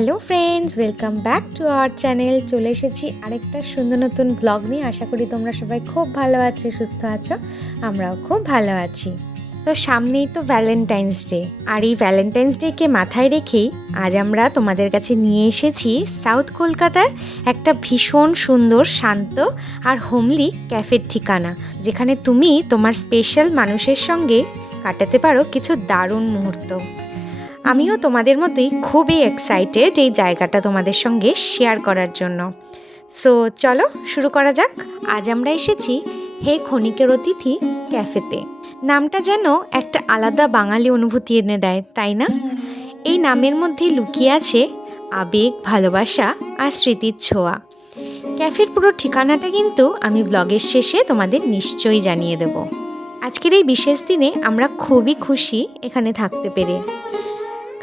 Hello friends, welcome back to our channel. চলে এসেছি আরেকটা সুন্দর নতুন ব্লগ নিয়ে। আশা করি তোমরা সবাই খুব ভালো আছো, সুস্থ আছো, আমরাও খুব ভালো আছি। তো সামনেই তো ভ্যালেন্টাইন্স ডে, আর এই ভ্যালেন্টাইন্স ডেকে মাথায় রেখেই আজ আমরা তোমাদের কাছে নিয়ে এসেছি সাউথ কলকাতার একটা ভীষণ সুন্দর, শান্ত আর হোমলি ক্যাফের ঠিকানা, যেখানে তুমি তোমার স্পেশাল মানুষের সঙ্গে কাটাতে পারো কিছু দারুণ মুহূর্ত। আমিও তোমাদের মতোই খুবই এক্সাইটেড এই জায়গাটা তোমাদের সঙ্গে শেয়ার করার জন্য। সো চলো শুরু করা যাক। আজ আমরা এসেছি হে ক্ষণিকের অতিথি ক্যাফেতে। নামটা যেন একটা আলাদা বাঙালি অনুভূতি এনে দেয়, তাই না? এই নামের মধ্যে লুকিয়ে আছে আবেগ, ভালোবাসা আর স্মৃতির ছোঁয়া। ক্যাফের পুরো ঠিকানাটা কিন্তু আমি ব্লগের শেষে তোমাদের নিশ্চয়ই জানিয়ে দেব। আজকের এই বিশেষ দিনে আমরা খুবই খুশি এখানে থাকতে পেরে,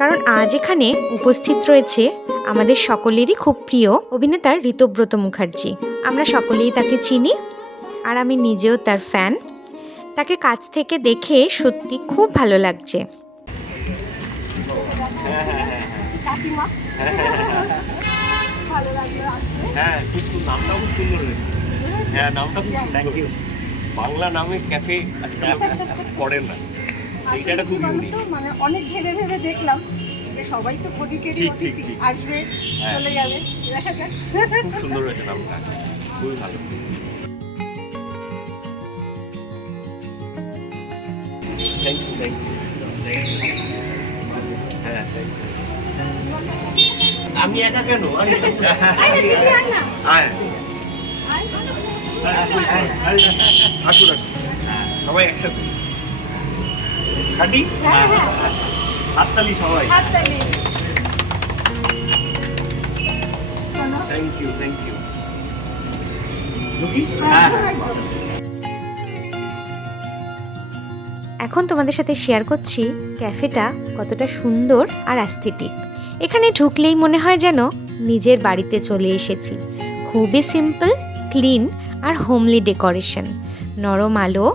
কারণ আজ এখানে উপস্থিত রয়েছে আমাদের সকলেরই খুব প্রিয় অভিনেতা ঋতব্রত মুখার্জি। আমরা সকলেই তাকে চিনি, আর আমি নিজেও তার ফ্যান। তাকে কাছ থেকে দেখে সত্যি খুব ভালো লাগছে। বাংলা নামে ক্যাফে আজকাল পড়েন না, এইটা খুব ইউনিক। মানে অনেক ভেবে ভেবে দেখলাম যে সবাই তো ক্ষণিকেরই অতিথি আসবে, চলে যাবে, দেখা যাক। খুব সুন্দর হয়েছে নামটা, খুবই ভালো। Thank you, thank you. হ্যাঁ, থ্যাংক ইউ। আমি একা কেন? আসুন আসুন, সবাই একসাথে খাটি। হাততালি সবাই। Thank you, thank you. এখন তোমাদের সাথে শেয়ার করছি ক্যাফেটা কতটা সুন্দর আর অ্যাস্থেটিক। এখানে ঢুকলেই মনে হয় যেন নিজের বাড়িতে চলে এসেছি। খুবই সিম্পল, ক্লিন আর হোমলি ডেকোরেশন। নরম আলো,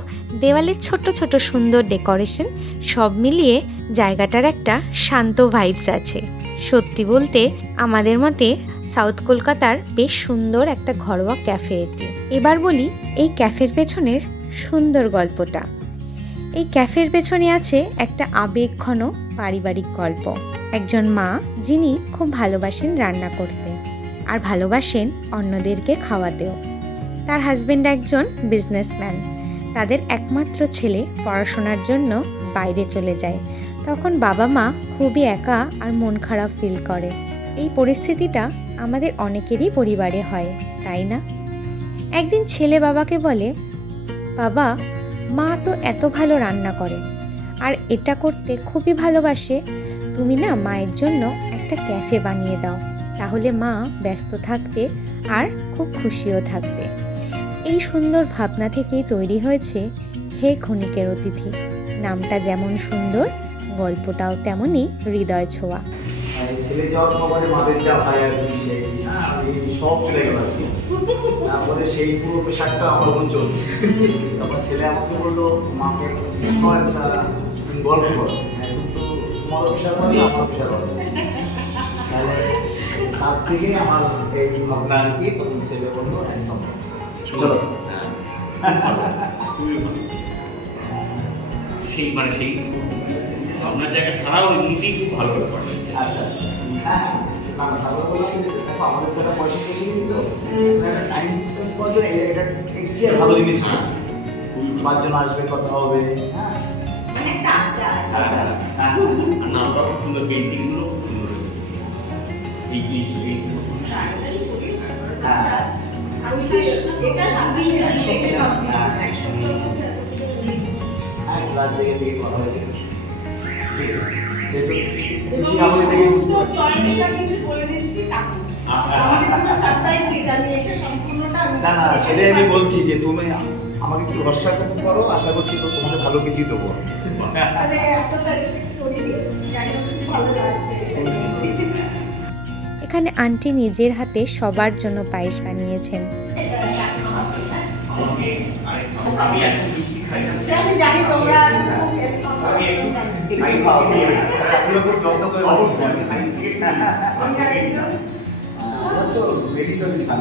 দেওয়ালে ছোট ছোট সুন্দর ডেকোরেশন, সব মিলিয়ে জায়গাটার একটা শান্ত ভাইবস আছে। সত্যি বলতে আমাদের মতে সাউথ কলকাতার বেশ সুন্দর একটা ঘরোয়া ক্যাফে এটি। এবার বলি এই ক্যাফের পেছনের সুন্দর গল্পটা। এই ক্যাফের পেছনে আছে একটা আবেগঘন পারিবারিক গল্প। একজন মা যিনি খুব ভালোবাসেন রান্না করতে, আর ভালোবাসেন অন্যদেরকে খাওয়াতেও। তার হাজবেন্ড একজন বিজনেসম্যান। তাদের একমাত্র ছেলে পড়াশোনার জন্য বাইরে চলে যায়। তখন বাবা মা খুবই একা আর মন খারাপ ফিল করে। এই পরিস্থিতিটা আমাদের অনেকেরই পরিবারে হয়, তাই না? একদিন ছেলে বাবাকে বলে, বাবা, মা তো এত ভালো রান্না করে আর এটা করতে খুবই ভালোবাসে, তুমি না মায়ের জন্য একটা ক্যাফে বানিয়ে দাও, তাহলে মা ব্যস্ত থাকবে আর খুব খুশিও থাকবে। এই সুন্দর ভাবনা থেকেই তৈরি হয়েছে হে ক্ষণিকের অতিথি। নামটা যেমন সুন্দর, গল্পটাও তেমনই হৃদয় ছোঁয়া। ছেলে যাওয়ার খবরে মাদের যা হয় আর কি, সেই সব চলে গেল আর কি। তারপরে সেই পুরো পেশারটা আমার মন চলছে। তারপর ছেলে আমাকে বললো, মাকে একটা গল্প করো, কিন্তু তোমারও পেশা করবে, আমার পেশা করবে। তার থেকে আমার এই ভাবনা আর কি। তখন ছেলে বললো একদম চলো। সেই মানে সেই আপনার জায়গা ছাড়াও এমনিতেই খুব ভালো ব্যাপার। আচ্ছা, হ্যাঁ, না তারপরে বললাম যে দেখো আমাদের তো একটা পয়সা বেশি গেছি, তো টাইম স্পেন্ড করার জন্য এটা এর চেয়ে ভালো জিনিস না। 5 জন আসবে, কথা হবে। আর নামটা খুব সুন্দর, পেন্টিংগুলো খুব সুন্দর হয়েছে। রাত জেগে থেকে কথা হয়েছে। না না, সেটাই আমি বলছি যে তুমি আমাকে একটু ভরসা করো, আশা করছি তো তোমাকে ভালো কিছুই দেবো। এখানে আন্টি নিজের হাতে সবার জন্য পায়েস বানিয়েছেন। আমি একটু মিষ্টি সে আমি জানি তোমরা সাইন পাও আপনি খুব যত্ন করে বলছেন আমি সাইন থেকে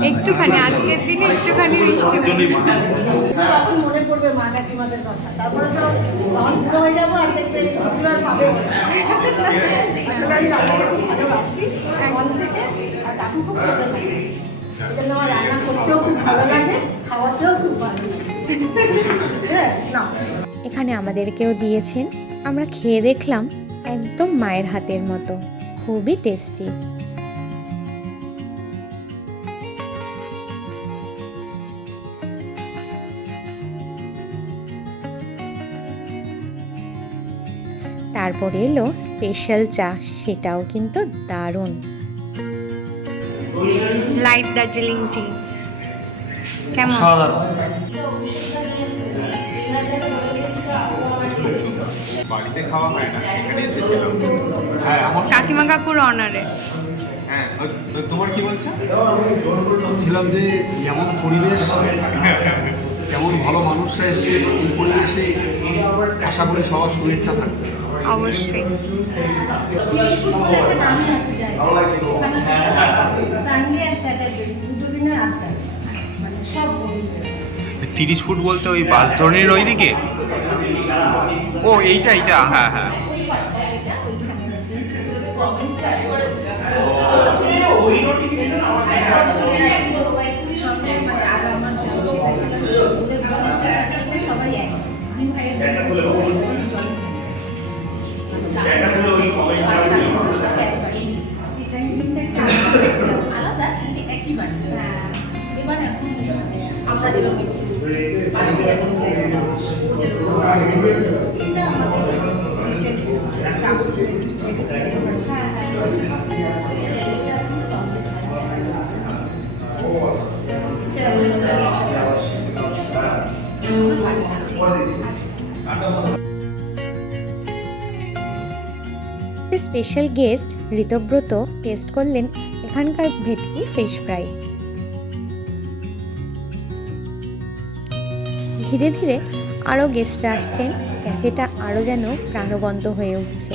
একটুখানি আজকের দিনে একটুখানি মিষ্টি তখন মনে পড়বে মা কাকিমাদের কথা, তারপরে তো তখন বুড়ো হয়ে যাবো আর দেখবে এগুলো আর পাবে না। আসলে আমি রান্নাকে ভালোবাসি মন থেকে, আর কাকু খুব মজা লাগে। এই জন্য আমার রান্না করতেও খুব ভালো লাগে, খাওয়াতেও খুব ভালো লাগে। হ্যাঁ না এখানে আমাদেরকেও দিয়েছেন, আমরা খেয়ে দেখলাম একদম মায়ের হাতের মতো, খুবই টেস্টি। তারপরে এলো স্পেশাল চা, সেটাও কিন্তু দারুণ। লাইট দার্জিলিং টি কেমন? বাড়িতে খাওয়া হয় না, এখানে এসে খেলাম। হ্যাঁ আমার কাকিমা কাকুর অনারে। হ্যাঁ তোমার কি বলছো? বলছিলাম যে যেমন পরিবেশ, কেমন ভালো মানুষরা এসছে, এই পরিবেশে আশা করি সবার শুভেচ্ছা থাকবে। অবশ্যই। সানডে আর স্যাটারডে দুটো দিনের আড্ডা, মানে সব বন্ধুদের। 30 ফুট বলতে ওই বাস ধরনের ওই দিকে? ও এইটা হ্যাঁ হ্যাঁ। সবাই এক আলাদা কিন্তু একই বাড়ি। এবার এখন আমরা যেরকম পাশে এখন এটা আমাদের স্পেশাল গেস্ট ঋতব্রত টেস্ট করলেন এখানকার ভেটকি ফিশ ফ্রাই। ধীরে ধীরে আরও গেস্টরা আসছেন, ক্যাফেটা আরও যেন প্রাণবন্ত হয়ে উঠছে।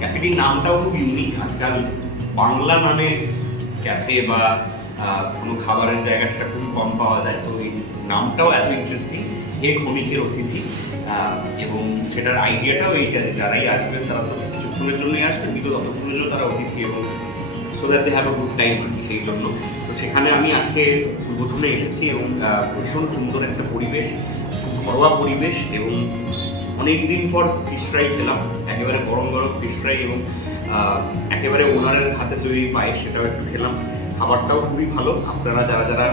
ক্যাফেটির নামটাও খুব ইউনিক। আজকাল বাংলা নামে ক্যাফে বা কোনো খাবারের জায়গা সেটা খুবই কম পাওয়া যায়, তো এই নামটাও এত ইন্টারেস্টিং, হে ক্ষণিকের অতিথি। এবং সেটার আইডিয়াটাও এইটা যে যারাই আসবেন তারা তো কিছুক্ষণের জন্যই আসবেন, কিন্তু ততক্ষণের জন্য তারা অতিথি, এবং so that they have a good time আর কি। সেই জন্য তো সেখানে আমি আজকে উদ্বোধনে এসেছি, এবং ভীষণ সুন্দর একটা পরিবেশ, খুব ঘরোয়া পরিবেশ, এবং অনেক দিন পর ফিশ ফ্রাই খেলাম, একেবারে গরম গরম ফিশ ফ্রাই, এবং একেবারে ওনারের হাতে তৈরি পায়েস, সেটাও একটু খেলাম। খাবারটাও খুবই ভালো। আপনারা যারা যারা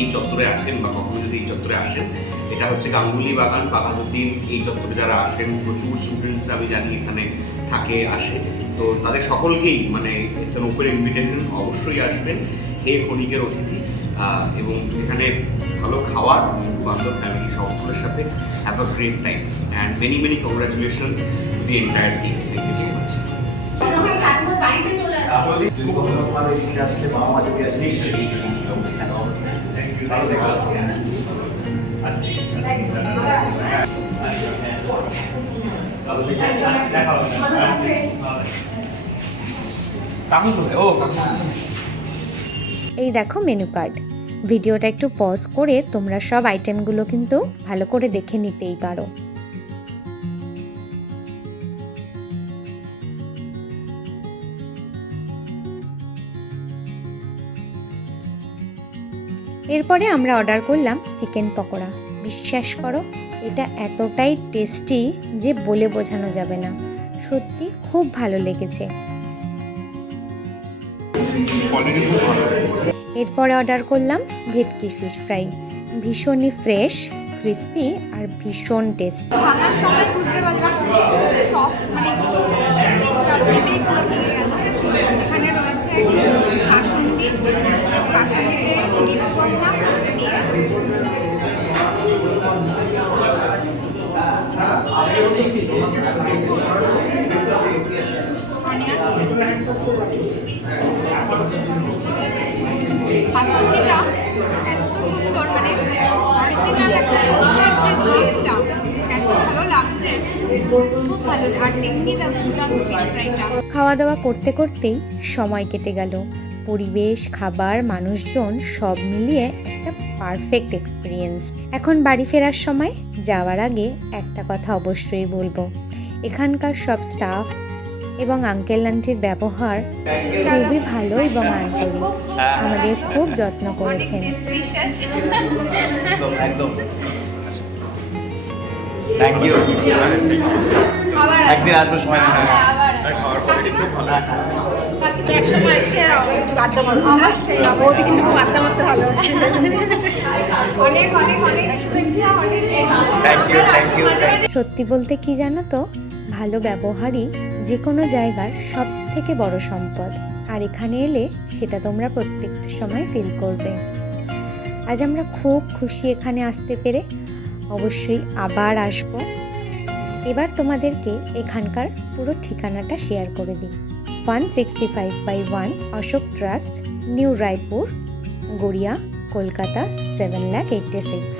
এই চত্বরে আছেন বা কখনো যদি এই চত্বরে আসেন, এটা হচ্ছে গাঙ্গুলি বাগান, বাঘাযতীন। এই চত্বরে যারা আসেন প্রচুর স্টুডেন্টস আমি জানি এখানে থাকে, আসে, তো তাদের সকলকেই মানে ইটস অ্যান ওপেন ইনভিটেশন, অবশ্যই আসবেন, হে ক্ষণিকের অতিথি। এবং এখানে ভালো খাওয়ার, বান্ধব ফ্যামিলি সকলের সাথে have a great time, and many many congratulations to the entire team. Thank you so much. বাড়িতে চলে আসবে। যদি কখনো ভালো এদিকে আসলে বাবা মা যদি আসলে ভালো দেখা এই দেখো মেনু কার্ড। ভিডিওটা একটু পজ করে তোমরা সব আইটেমগুলো কিন্তু ভালো করে দেখে নিতেই পারো। এরপরে আমরা অর্ডার করলাম চিকেন পকোড়া। বিশ্বাস করো, এটা এতটাই টেস্টি যে বলে বোঝানো যাবে না, সত্যি খুব ভালো লেগেছে। এরপরে অর্ডার করলাম ভেটকি ফিশ ফ্রাই, ভীষণই ফ্রেশ, ক্রিস্পি আর ভীষণ টেস্টি। ভাঙার সময় বুঝতে পারলাম সফট, মানে চাটনিতেই পুরো ভেঙে গেল। এখানে রয়েছে কাসুন্দি, কাসুন্দিতে নিম পাতা দিয়ে কাসুন্দিটা এত সুন্দর, মানে ভালো, আর তেমনি দুর্দান্ত ফিশ ফ্রাইটা। খাওয়া দাওয়া করতে করতেই সময় কেটে গেল। পরিবেশ, খাবার, মানুষজন সব মিলিয়ে একটা পারফেক্ট এক্সপিরিয়েন্স। এখন বাড়ি ফেরার সময় যাওয়ার আগে একটা কথা অবশ্যই বলবো, এখানকার সব স্টাফ এবং আঙ্কেল আন্টির ব্যবহার খুবই ভালো এবং আন্তরিক, আমাদের খুব যত্ন করেছেন। Delicious. একদম থ্যাংক ইউ। আবার একদিন আসবে সময় নিয়ে। আবার একসময় এসে একটু আড্ডা মারবো। অবশ্যই বৌদি কিন্তু খুব আড্ডা মারতে ভালোবাসে। অনেক অনেক অনেক শুভেচ্ছা, অনেক থ্যাংক ইউ থ্যাংক ইউ। সত্যি বলতে কি জানো তো, ভালো ব্যবহারই যে কোনো জায়গার সব থেকে বড় সম্পদ, আর এখানে এলে সেটা তোমরা প্রত্যেকটা সময় ফিল করবে। আজ আমরা খুব খুশি এখানে আসতে পেরে, অবশ্যই আবার আসবো। এবার তোমাদেরকে এখানকার পুরো ঠিকানাটা শেয়ার করে দিই। 165/1 অশোক ট্রাস্ট, নিউ রায়পুর, গড়িয়া, কলকাতা 7,86,000।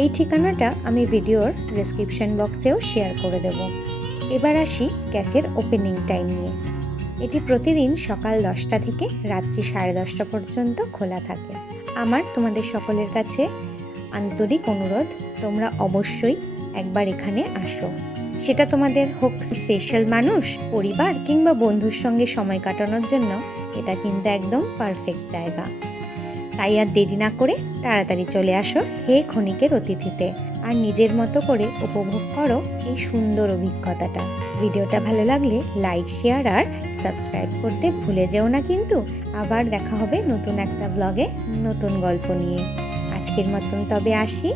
এই ঠিকানাটা আমি ভিডিওর ডেসক্রিপশন বক্সেও শেয়ার করে দেব। এবার আসি ক্যাফের ওপেনিং টাইম নিয়ে। এটি প্রতিদিন সকাল 10টা থেকে রাত্রি 10:30 পর্যন্ত খোলা থাকে। আমার তোমাদের সকলের কাছে আন্তরিক অনুরোধ, তোমরা অবশ্যই একবার এখানে আসো। সেটা তোমাদের হোক স্পেশাল মানুষ, পরিবার কিংবা বন্ধুর সঙ্গে সময় কাটানোর জন্য এটা কিন্তু একদম পারফেক্ট জায়গা। তাই আর দেরি না করে তাড়াতাড়ি চলে আসো হে ক্ষণিকের অতিথিতে, আর নিজের মতো করে উপভোগ করো এই সুন্দর অভিজ্ঞতাটা। ভিডিওটা ভালো লাগলে লাইক, শেয়ার আর সাবস্ক্রাইব করতে ভুলে যেও না কিন্তু। আবার দেখা হবে নতুন একটা ব্লগে নতুন গল্প নিয়ে। আজকের মতন তবে আসি।